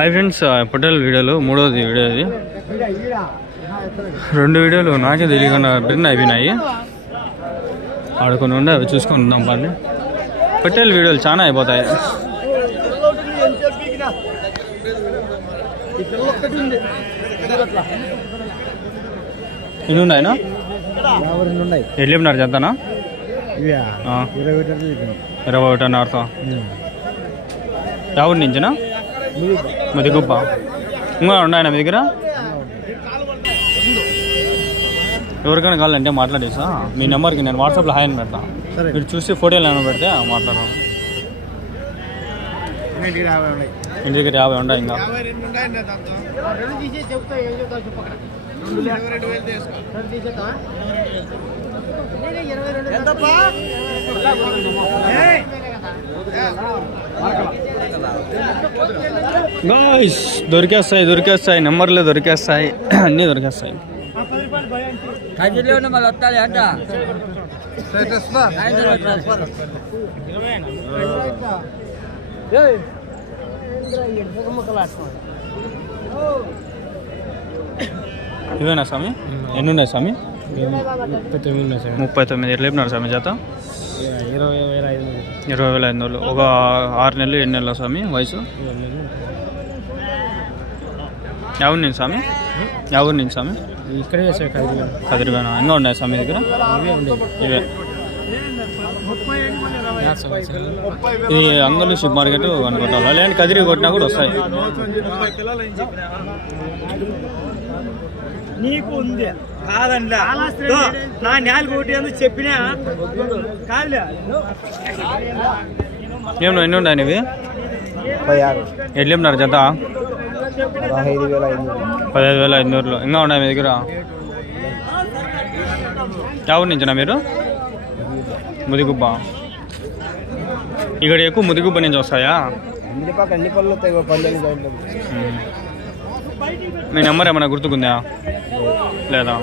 Hi friends, Pottel వీడియోలో మూడోది video ఇది. 2 వీడియోలు నాకే తెలియకుండా రిటర్న్ అయిపోయినాయి. ఆడుకొని ఉండే అవి చూసుకుంటున్నాం. పని పొట్టేల్ వీడియోలు చాలా అయిపోతాయి. ఎన్ని ఉన్నాయినా? ఎట్లా చెప్పినారు చెప్తానా? 21.5తో ఎవరి నుంచినా? మదిగుప్ప ఇంకా ఉన్నాయన్నా మీ దగ్గర? ఎవరికైనా కావాలంటే మాట్లాడేసా. మీ నెంబర్కి నేను వాట్సాప్లో హాయ్ అని పెడతా. మీరు చూసి ఫోటోలు ఏమైనా పెడితే మాట్లాడదాం. ఇంటి దగ్గర 50 ఉంటాయి. ఇంకా దొరికేస్తాయి నెంబర్లు దొరికేస్తాయి, అన్నీ దొరికేస్తాయి. ఇవేనా స్వామి? ఎన్ని ఉన్నాయి స్వామి? 39. ఎట్లా చెప్పినారు స్వామి చేత? 20,500. ఒక 6 నెలలు 7 నెలల స్వామి వయసు? ఎవరి నుంచి స్వామి? ఎవరి నుంచి స్వామి? ఇక్కడే కదిరివేనా? ఇంకా ఉన్నాయి స్వామి దగ్గర? ఇవే. ఇది అంగళ్ళు షిప్ మార్కెట్ అనుకుంటా. లేదంటే కదిరి కొట్టినా కూడా వస్తాయి. నీకు ఉంది కాదండి, నా నేలకు ఒకటి ఎందుకు చెప్పినా కాదు. ఏమో ఎన్ని ఉన్నాయి ఇవి? 16. ఎట్లా చెప్పినారు జత? 15,500. ఇంకా ఉన్నాయి మీ దగ్గర? ఎవరి నుంచినా మీరు? ముదిగుబ్బ. ఇక్కడ ఎక్కువ ముదిగుబ్బ నుంచి వస్తాయా? మీ నెంబర్ ఏమైనా గుర్తుకుందా లేదా?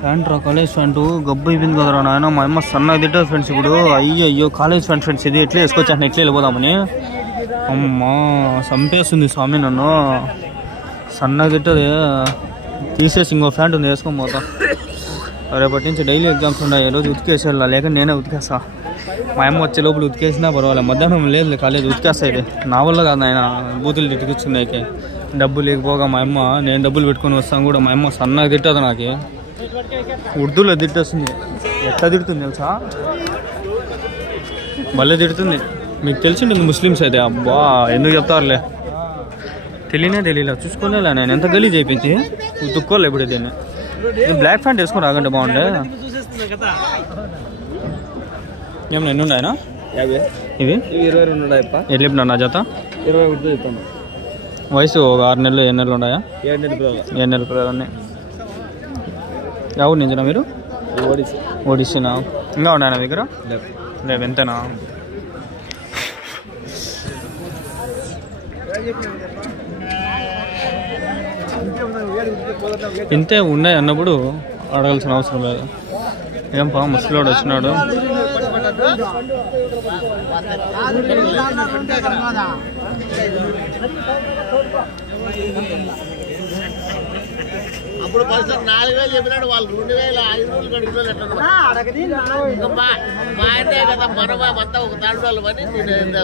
ఫ్యాంట్ రా, కాలేజ్ ప్యాంటు గబ్బు అయిపోయింది కదరా నాయన. మా అమ్మ సన్నగా తిట్టదు ఫ్రెండ్స్ ఇప్పుడు. అయ్యో కాలేజ్ ప్యాంట్ ఫ్రెండ్స్, ఇది ఎట్లా వేసుకొచ్చాను, ఎట్లా వెళ్ళిపోదామని. అమ్మా చంపేస్తుంది స్వామి నన్ను. సన్నగా తిట్టది, తీసేసి ఇంకో ప్యాంట్ ఉంది వేసుకొని పోతా. రేపటి నుంచి డైలీ ఎగ్జామ్స్ ఉన్నాయి. రోజు ఉతికేసి వెళ్ళా, లేక నేనే ఉతికేస్తా. మా అమ్మ వచ్చే లోపల ఉతికేసినా పర్వాలేదు. మధ్యాహ్నం లేదు కాలేజ్ ఉతికేస్తా. ఇది నా వల్ల కాదు ఆయన బూతులు తిట్టుకొచ్చింది. డబ్బు లేకపోగా మా అమ్మ, నేను డబ్బులు పెట్టుకొని వస్తాను కూడా మా అమ్మ సన్నగా తిట్టదు. నాకు ఉర్దూలో తిట్టేస్తుంది. ఎట్లా తిడుతుంది తెలుసా? భలే తిడుతుంది. మీకు తెలిసింటుంది ముస్లిమ్స్ అయితే. అబ్బా ఎందుకు చెప్తారులే, తెలియలే చూసుకోలేలా. నేను ఎంత గలీజ్ అయిపోయింది, ఉతుక్కోలే ఇప్పుడు దీన్ని. బ్లాక్ ప్యాంట్ వేసుకొని రాకంటే బాగుండే. ఏమన్నా ఎన్ని ఉన్నాయనా ఇవి? 22 ఉన్నాయి. ఎట్లా చెప్పినా నా జత? 21 చెప్తాను. వయసు ఒక 6 నెలలు 7 నెలలు ఉన్నాయా? 7 నెలల పిల్లలు ఉన్నాయి. ఎవరు నించినా మీరు? ఒడిస్సీనా? ఇంకా ఉన్నాయా దగ్గర? లేదు. ఎంతనా? ఇంతే ఉన్నాయి అన్నప్పుడు అడగాల్సిన అవసరం లేదు. ఏం పా ముసలివాడు వచ్చినాడు. అప్పుడు 4,000 చెప్పినాడు, వాళ్ళు 2,500 కడుగులో మా ఆయనే కదా మనమంతా ఒక తాడులు అని నేను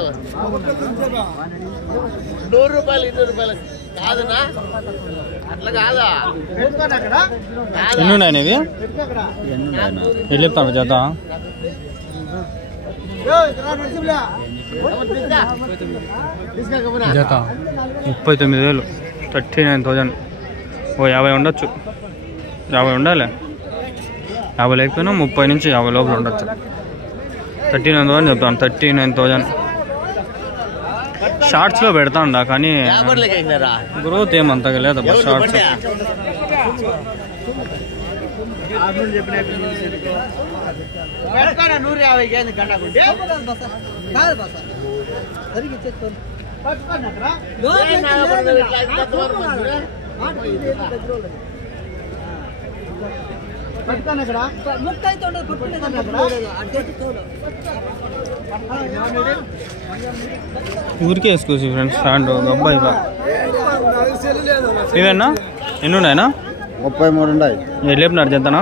100 రూపాయలు 200 రూపాయలు కాదునా, అట్లా కాదా? ఎన్ని ఉన్నాయి ఇవి? ఎట్లా చెప్తాను జత? జత 39,000. 39,000. ఓ 50 ఉండొచ్చు. 50 ఉండాలి. 50 లేకపోయినా 30 నుంచి 50 లోపల ఉండొచ్చు. 39,000 చెప్తాను. 39,000. షార్ట్స్లో పెడతా ఉండా కానీ గ్రోత్ ఏమంతగా లేదబ్బా షార్ట్స్. 150 గంటకుంటే ఊరికే వేసుకోవచ్చు ఫ్రెండ్స్ స్టాండ్ అబ్బాయి ఇవేనా ఎన్ని ఉన్నాయనా 33 ఉన్నాయి. లేపినారు చెప్తానా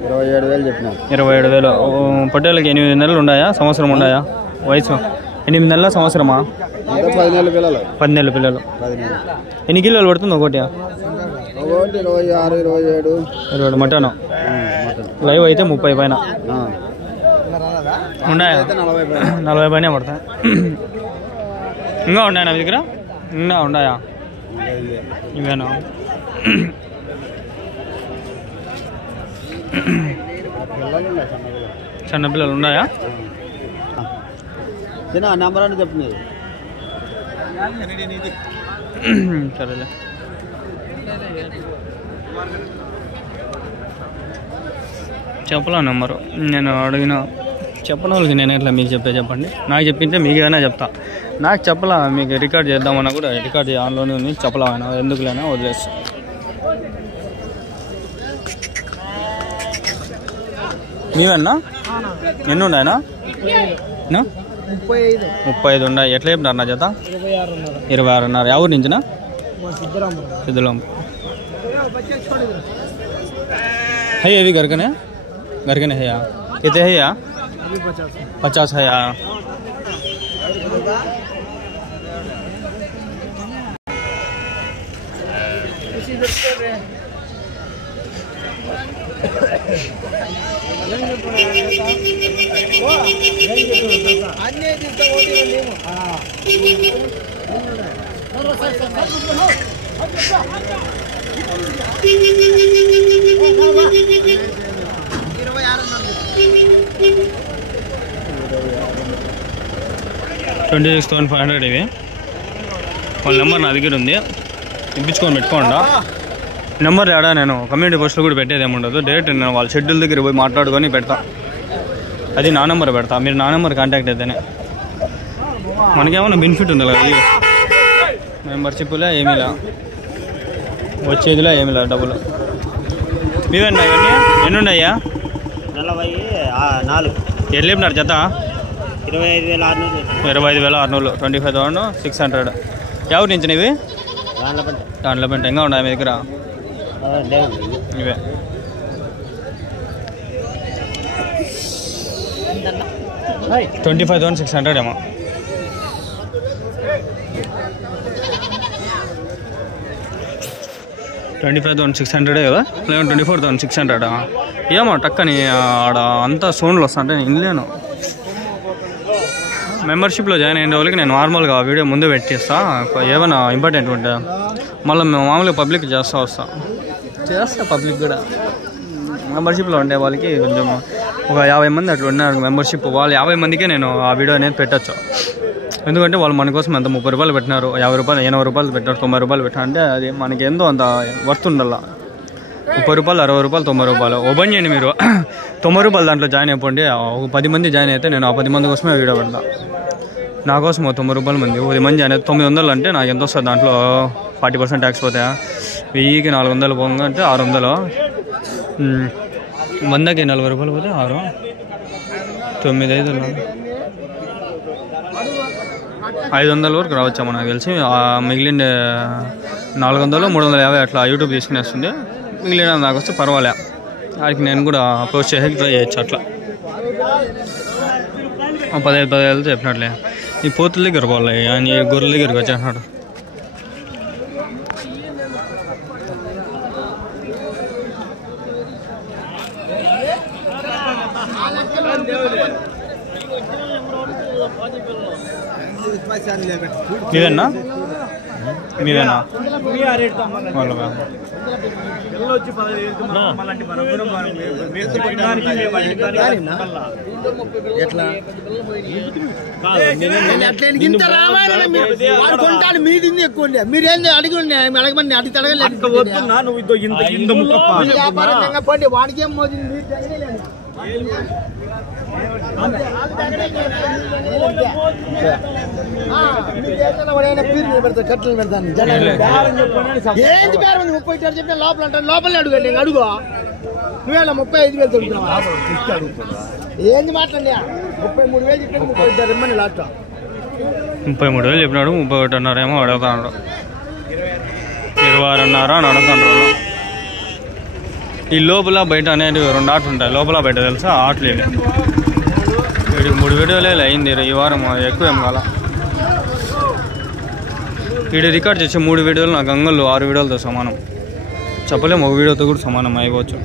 27,000 చెప్పినా. 27,000. పొట్టేళ్ళకి 8 నెలలు ఉన్నాయా సంవత్సరం ఉన్నాయా వయసు 8 నెలల సంవత్సరమా 10 నెలల పిల్లలు 10 నెలల పిల్లలు 10 నెలలు. ఎన్ని కిలోలు పడుతుంది ఒకటి 26, 27. 27 మటన్ లైవ్ అయితే 30 పైన ఉన్నాయా 40 పైన పడతాయి. ఇంకా ఉన్నాయా నా దగ్గర ఇంకా ఉన్నాయా ఇవేనా చిన్నపిల్లలు ఉన్నాయా నెంబర్ అని చెప్పు సరేలే చెప్పలా నెంబరు నేను అడిగిన చెప్పని వాళ్ళకి నేను ఎట్లా మీకు చెప్పండి నాకు చెప్పింటే మీకు ఏమైనా చెప్తా నాకు చెప్పలా మీకు రికార్డ్ చేద్దామన్నా కూడా రికార్డ్ ఆన్లోనే ఉంది చెప్పలా అయినా ఎందుకులేనా వదిలేస్తా నీవన్నా ఎన్ని ఉన్నాయనా 35 ఉన్నాయి ఎట్లా చెప్పినారు నా చేత 26 ఎవరి నుంచినా సిద్ధులం है अभी घर कने है यार कितने है यार 50 है यार $26,500 ఇవి వాళ్ళ నెంబర్ నా దగ్గర ఉంది ఇప్పించుకొని పెట్టుకోండి నెంబర్ ఏడా నేను కమ్యూనిటీ పోస్ట్లో కూడా పెట్టేది ఏముండదు డైరెక్ట్ నేను వాళ్ళ షెడ్యూల్ దగ్గర పోయి మాట్లాడుకొని పెడతా అది నా నెంబర్ పెడతా మీరు నా నెంబర్ కాంటాక్ట్ అయితేనే మనకేమన్నా బెనిఫిట్ ఉంది కదా మెంబర్షిప్లో ఏమీ లే వచ్చేదిలో ఏమీ లే డబ్బులు మీవేనా ఇవన్నీ ఎన్ని ఉన్నాయా 44 ఎట్లా చెప్పినారు జత 25,600 25,600 ఎవరు నుంచి ఇవి దాంట్లో పెంట ఇంకా ఉన్నాయి మీ దగ్గర ఇవే $25,600 ఏమో $25,600 కదా లేదా $24,600 ఏమో టక్కని ఆడ అంతా సౌండ్లు వస్తుంటే నేను ఇన్లేను మెంబర్షిప్లో జాయిన్ అయిన వాళ్ళకి నేను నార్మల్గా వీడియో ముందు పెట్టేస్తా ఏమైనా ఇంపార్టెంట్ ఉంటే మళ్ళీ మేము మామూలుగా పబ్లిక్ చేస్తా పబ్లిక్ కూడా మెంబర్షిప్లో ఉండే వాళ్ళకి కొంచెం ఒక 50 మంది అట్లా ఉన్నారు మెంబర్షిప్ వాళ్ళు 50 మందికే నేను ఆ వీడియో అనేది పెట్టచ్చు ఎందుకంటే వాళ్ళు మన కోసం ఎంత 30 రూపాయలు పెట్టినారు 50 రూపాయలు 80 రూపాయలు పెట్టినారు 90 రూపాయలు పెట్టినారు అంటే అది మనకి ఎంతో అంత వర్త్ ఉండాల 30 రూపాయలు 60 రూపాయలు 90 రూపాయలు ఓపెన్ చేయండి మీరు 90 రూపాయలు దాంట్లో జాయిన్ అయిపోండి ఒక 10 మంది జాయిన్ అయితే నేను ఆ 10 మంది కోసమే వీడియో పెడతా నా కోసం 90 రూపాయల మంది 10 మంది జాయిన్ అయితే 900 అంటే నాకు ఎంత వస్తుంది దాంట్లో 40% ట్యాక్స్ పోతాయా 1000కి 400 పోగా అంటే 600 100కి 40 రూపాయలు పోతే 6 9 500 వరకు రావచ్చామో నాకు తెలిసి మిగిలిన 400 350 అట్లా యూట్యూబ్ తీసుకునేస్తుంది మిగిలిన నాకు వస్తే పర్వాలే వాడికి నేను కూడా పోస్ట్ చేసి ట్రై చేయొచ్చు అట్లా 15,000 చెప్పినట్లే ఈ పోతుల దగ్గర పోలే ఆయన గొర్రెల దగ్గరికి వచ్చేసినాడు మీవేనా మీవేనా వాళ్ళగా మీది ఎక్కువ మీరేం అడిగి అడగమని అడిగి అడగలేదు వాడికి ఏం మోదింది కట్టలు పెడతాను ఏంది పేరు 30 చెప్పిన లోపల అంటే లోపలనే అడుగు నేను అడుగు నువ్వేలా 35,000 అడుగుతున్నావా ఏంది మాట్లాడి 33,000 చెప్పి 35 ఇమ్మని లాస్ట్ 33,000 చెప్పినాడు 31.5 ఏమో అడుగుతాడు 26.5 అని అడుగుతాడు. ఈ లోపల బయట అనేది 2 ఆటలు ఉంటాయి లోపల బయట తెలుసా ఆటలు ఇవి. వీడికి 3 వీడియోలే అయింది ఈ వారం ఎక్కువ ఏం కాల. వీడియో రికార్డ్ చేసే 3 వీడియోలు నాకు అంగళ్ళు 6 వీడియోలతో సమానం చెప్పలేము. ఒక వీడియోతో కూడా సమానం అయిపోవచ్చు.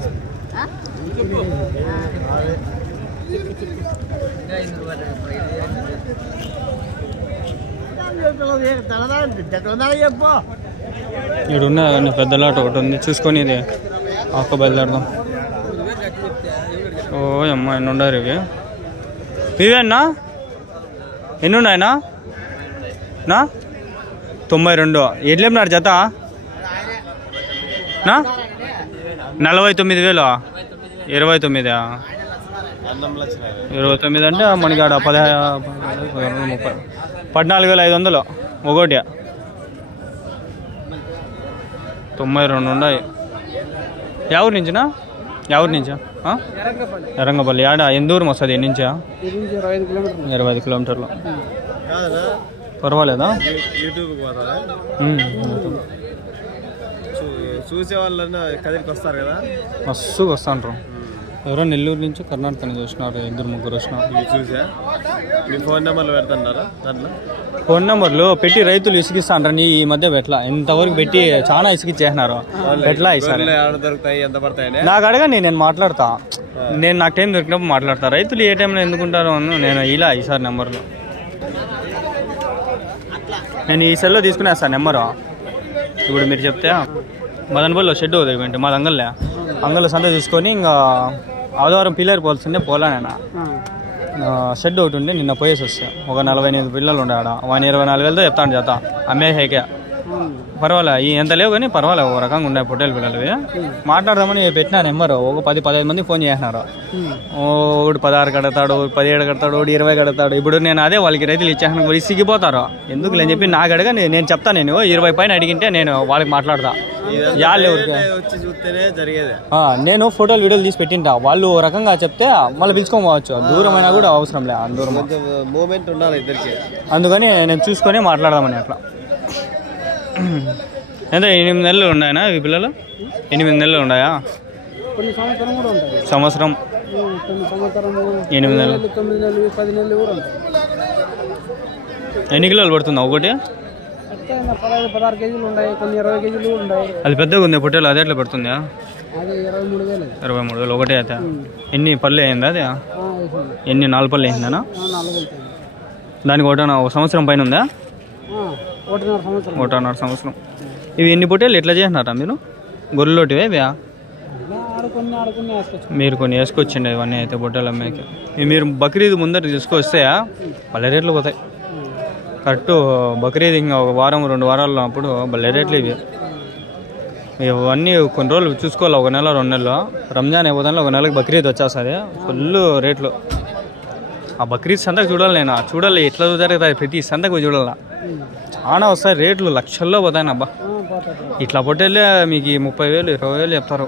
ఇక్కడ ఉన్న పెద్దలాట ఒకటి ఉంది చూసుకొని ఇది ఆక్క బయలుదేరదాం. ఓ అమ్మ ఎన్ని ఉండారు ఇవి ఇవేనా ఎన్ని ఉన్నాయనా నా 92 ఎట్లేమినారు జత నా 49,000 29 అంటే మనకి ఆడ 14,500 ఒకటి 92 ఉన్నాయి. ఎవరి నుంచినా ఎవరి నుంచా ఎరంగపల్లి ఆడ ఎంత దూరం వస్తుంది ఎన్ని నుంచా 25 కిలోమీటర్లు పర్వాలేదా చూసే వాళ్ళన్నా కదిరికి వస్తారు కదా మస్తుగా వస్తాంటారు. ఎవరో నెల్లూరు నుంచి కర్ణాటక నుంచి వచ్చినారు 2-3 వచ్చినారు. చూసా మీ ఫోన్ నెంబర్లు పెడతారా దాంట్లో ఫోన్ నెంబర్లు పెట్టి రైతులు ఇసుకిస్తాంటారు. ఈ మధ్య పెట్లా ఇంతవరకు పెట్టి చాలా ఇసుకిచ్చేసినారు ఎట్లా ఇస్తారు దొరుకుతాయి ఎంత పడతాయి నాకు అడగండి నేను మాట్లాడతా. నేను నాకు టైం దొరికినప్పుడు మాట్లాడతా. రైతులు ఏ టైంలో ఎందుకుంటారో అని నేను ఇలా ఈసారి నెంబర్లు నేను ఈ సెల్లో తీసుకునేస్తాను నెంబరు. ఇప్పుడు మీరు చెప్తే మదనపల్లిలో షెడ్ అవుతుంది మా అంగల్లో సంత తీసుకొని ఇంకా ఆదివారం పిల్లలు పోల్సిందే పోలా నేను షెడ్ ఒకటి ఉంటే నిన్న పోయేసి వస్తే ఒక 48 పిల్లలు ఉండే ఆడ 24,000తో చెప్తాను చేత అమ్మేహైకే పర్వాలే ఎంత లేవు కానీ పర్వాలేదు ఒక రకంగా ఉన్నాయి పొట్టేలు పిల్లలవి. మాట్లాడదామని పెట్టిన నెంబరు ఒక 10-15 మంది ఫోన్ చేసినారు. ఒకటి 16 కడతాడు 17 కడతాడు 20 కడతాడు. ఇప్పుడు నేను అదే వాళ్ళకి రైతులు ఇచ్చేసాను సిగ్గిపోతారు ఎందుకు లేని చెప్పి నాకు అడగా నేను చెప్తా. నేను 20 పైన అడిగింటే నేను వాళ్ళకి మాట్లాడతా. నేను ఫోటోలు వీడియోలు తీసి పెట్టింటా. వాళ్ళు ఓ రకంగా చెప్తే మళ్ళీ పిలుచుకోవచ్చు దూరమైనా కూడా అవసరం లే దూరం మూమెంట్ ఉండాలి ఇద్దరికి. అందుకని నేను చూసుకొని మాట్లాడదామని అట్లా. ఎంత 8 నెలలు ఉన్నాయనా ఈ పిల్లలు 8 నెలలు ఉన్నాయా సంవత్సరం 8 నెలలు 10 నెలలు ఎన్ని కిలోలు పడుతుందా ఒకటి 16 కేజీలు ఉన్నాయి కొన్ని 20 కేజీలు ఉన్నాయి. అది పెద్దగా ఉంది పొట్టేలు అది ఎట్లా పడుతుందా 23,000 ఒకటే అయితే ఎన్ని పళ్ళు అయిందా అది ఎన్ని 4 పళ్ళు అయిందనా దానికి ఒక సంవత్సరం పైన ఉందా 1.5 సంవత్సరం. ఇవి ఎన్ని పొట్టేలు ఎట్లా చేసినారా మీరు గొర్రెలోటివే ఇవా మీరు కొన్ని వేసుకొచ్చిండే ఇవన్నీ అయితే పొట్టేలు అమ్మాయికి. మీరు బక్రీద్ ముందర తీసుకొస్తే భలే రేట్లు పోతాయి. కరెక్ట్ బక్రీద్ ఇంకా ఒక వారం 2 వారాలు అప్పుడు భలే రేట్లు ఇవి. ఇవన్నీ కొన్ని రోజులు చూసుకోవాలి 1 నెల 2 నెలలు. రంజాన్ అయిపోతాను 1 నెలకి బక్రీద్ వచ్చేస్తుంది ఫుల్ రేట్లు. ఆ బక్రీద్ సంతకు చూడాలి నేను చూడాలి ఎట్లా జరుగుతుంది ప్రతి సంతకు చూడాల చాలా వస్తాయి రేట్లు లక్షల్లో పోతాయి అబ్బా. ఇట్లా పొట్టేళ్ళే మీకు 30,000 20,000 చెప్తారు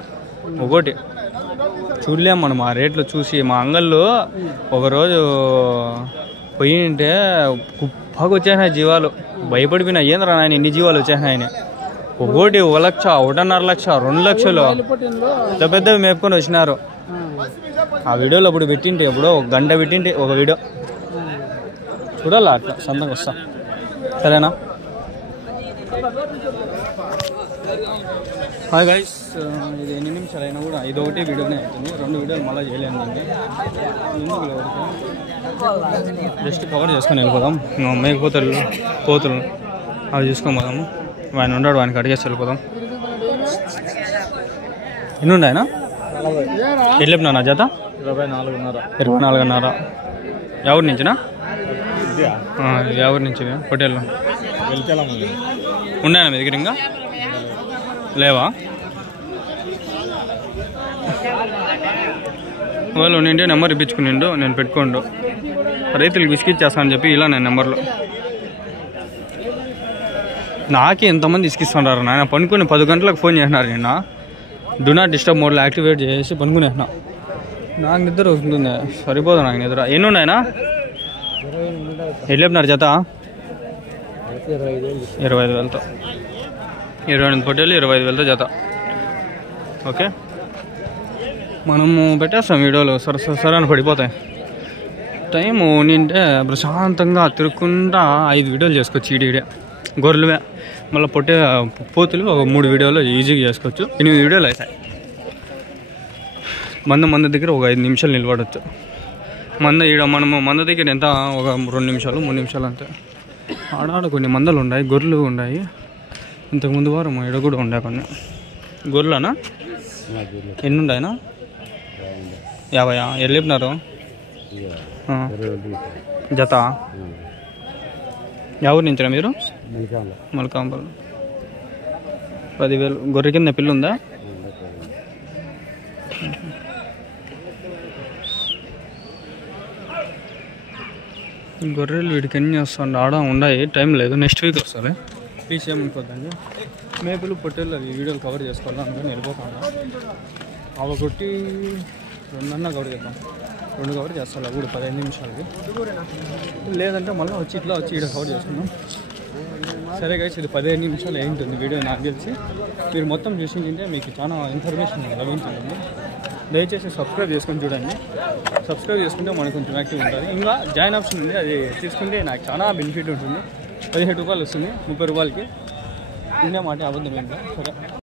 ఒకటి. చూడలేము మనం ఆ రేట్లు చూసి. మా అంగళ్ళు ఒకరోజు పోయింటే కుప్పగా వచ్చేసినాయి జీవాలు. భయపడిపోయినా ఏంద్రా నాయన ఇన్ని జీవాలు వచ్చేసినాయని. ఒకటి 1 లక్ష 1.5 లక్ష 2 లక్షలు పెద్ద పెద్దవి మేపుకొని వచ్చినారు. ఆ వీడియోలో అప్పుడు పెట్టింటే ఎప్పుడో 1 గంట పెట్టింటే ఒక వీడియో చూడాలా అట్లా సంతకు వస్తా సరేనా. హాయ్ గైస్ ఇది 8 నిమిషాలు అయినా కూడా ఇది ఒకటే వీడియోనే అవుతుంది. 2 వీడియోలు మళ్ళీ చేయలేము. జస్ట్ కవర్ చేసుకొని వెళ్ళిపోదాం. పోతులు అవి చూసుకొని పోదాము. ఆయన ఉన్నాడు వానికి అడిగేసి వెళ్ళిపోదాం. ఎన్ని ఉన్నాయన వెళ్ళిపోయినా నా జత 24.5 ఎవరి నుంచినా ఎవరి నుంచి హోటల్లో ఉన్నాయా మీ దగ్గర ఇంకా లేవా? ఒకవేళ ఉండింటే నెంబర్ ఇప్పించుకునిండు, నేను పెట్టుకోండు. రైతులకు ఇసుకిచ్చేస్తానని చెప్పి ఇలా నేను నెంబర్లో. నాకే ఎంతమంది ఇసుకిస్తున్నారు నాయన. పనుకుని 10 గంటలకు ఫోన్ చేసినారు నిన్న. డూ నాట్ డిస్టర్బ్ మోడ్లో యాక్టివేట్ చేసి పనుకునేసిన. నాకు నిద్ర వస్తుంది, సరిపోదు నాకు నిద్ర. ఎన్ని ఉన్నాయనా? ఎట్లా చెప్పినారు జత? 25,000తో. 28 పొట్టేలు 25,000తో జత. ఓకే, మనము పెట్టేస్తాం వీడియోలు. సరే అని పడిపోతాయి. టైము నింటే ప్రశాంతంగా తిరుక్కుంటా 5 వీడియోలు చేసుకోవచ్చు. ఈడీడే గొర్రెలువే, మళ్ళీ పోతులు ఒక 3 వీడియోలు ఈజీగా చేసుకోవచ్చు. 8 వీడియోలు అవుతాయి. మంద దగ్గర ఒక 5 నిమిషాలు నిలబడవచ్చు. మనము మంద దగ్గర ఎంత ఒక 2 నిమిషాలు 3 నిమిషాలు అంతే. ఆడ కొన్ని మందలు ఉన్నాయి, గొర్రెలు ఉన్నాయి. ఇంతకుముందు వారం ఈడ కూడా ఉన్నాయి కొన్ని గొర్రెలనా. ఎన్ని ఉన్నాయనా? 50. ఎట్లా చెప్పినారు జత? ఎవరు నుంచరా మీరు? మల్కాంపల్లి. 10,000. గొర్రె కింద పిల్లు ఉందా? గొర్రెలు వీడికి ఎన్ని వస్తుంది? ఆడ ఉన్నాయి, టైం లేదు. నెక్స్ట్ వీక్ వస్తుంది. ప్లీజ్ ఏమనుకోద్దండి. మేపులు పొట్టేళ్ళు అది వీడియోలు కవర్ చేసుకోవాలి అందుకని వెళ్ళిపోతాను. అవి కొట్టి 2 కవర్ చేద్దాం. 2 కవర్ చేస్తాను అవి కూడా 15 నిమిషాలకి. లేదంటే మళ్ళీ ఇట్లా వచ్చి ఇక్కడ కవర్ చేసుకున్నాం. సరే గైస్, ఇది 15 నిమిషాలు ఏంటుంది వీడియో. నాకు తెలిసి మీరు మొత్తం చూసింటే మీకు చాలా ఇన్ఫర్మేషన్ లభించింది. దయచేసి సబ్స్క్రైబ్ చేసుకొని చూడండి. సబ్స్క్రైబ్ చేసుకుంటే మనకు కొంచెం యాక్టివ్ ఉంటుంది. ఇంకా జాయిన్ ఆప్షన్ ఉంది, అది తీసుకుంటే నాకు చాలా బెనిఫిట్ ఉంటుంది. 17 రూపాయలు వస్తుంది 30 రూపాయలకి. ఉండే మాట అబద్ధం ఏంటో. సరే.